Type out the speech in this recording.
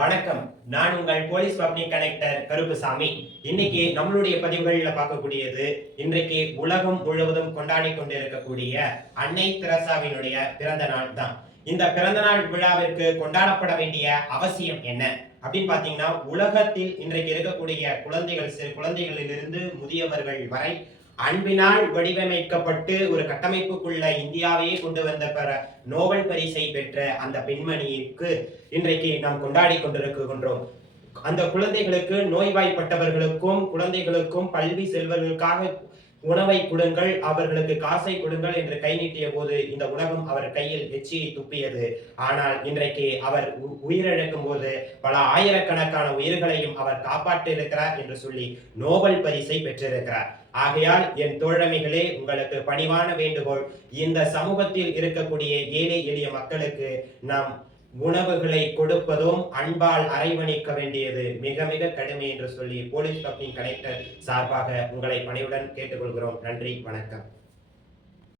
வணக்கம். நான் உங்கள் போலீஸ் பப்ளிக் கனெக்டர் கருப்புசாமி. இன்னைக்கு நம்மளுடைய பதிவுகள்ல பார்க்கக்கூடியது, இன்றைக்கு உலகம் முழுவதும் கொண்டாடி கொண்டிருக்கக்கூடிய அன்னை தெரசாவினுடைய பிறந்த நாள் தான். இந்த பிறந்த நாள் விழாவிற்கு கொண்டாடப்பட வேண்டிய அவசியம் என்ன அப்படின்னு பாத்தீங்கன்னா, உலகத்தில் இன்றைக்கு இருக்கக்கூடிய குழந்தைகள், சிறு குழந்தைகளிலிருந்து முதியவர்கள் வரை அன்பினால் வடிவமைக்கப்பட்டு ஒரு கட்டமைப்புக்குள்ள இந்தியாவையே கொண்டு வந்த நோபல் பரிசை பெற்ற அந்த பெண்மணிக்கு இன்றைக்கு நாம் கொண்டாடி கொண்டிருக்கின்றோம். அந்த குழந்தைகளுக்கு, நோய்வாய்ப்பட்டவர்களுக்கும் குழந்தைகளுக்கும் பல்வி செல்வர்களுக்காக உணவை கொடுங்கள், அவர்களுக்கு காசை கொடுங்கள் என்று கை நீட்டிய போது இந்த உலகம் அவர் கையில் எச்சியை துப்பியது. ஆனால் இன்றைக்கு அவர் உயிரிழக்கும் போது பல ஆயிரக்கணக்கான உயிர்களையும் அவர் காப்பாற்றியிருக்கிறார் என்று சொல்லி நோபல் பரிசை பெற்றிருக்கிறார். ஆகையால் என் தோழமைகளே, உங்களுக்கு பணிவான வேண்டுகோள், இந்த சமூகத்தில் இருக்கக்கூடிய ஏழை எளிய மக்களுக்கு நாம் உணவுகளை கொடுப்பதும் அன்பால் அரவணைக்க வேண்டியது மிக மிக கடுமை என்று சொல்லி போலீஸ் பப்ளிக் கனெக்டர் சார்பாக உங்களை பணிவுடன் கேட்டுக்கொள்கிறோம். நன்றி, வணக்கம்.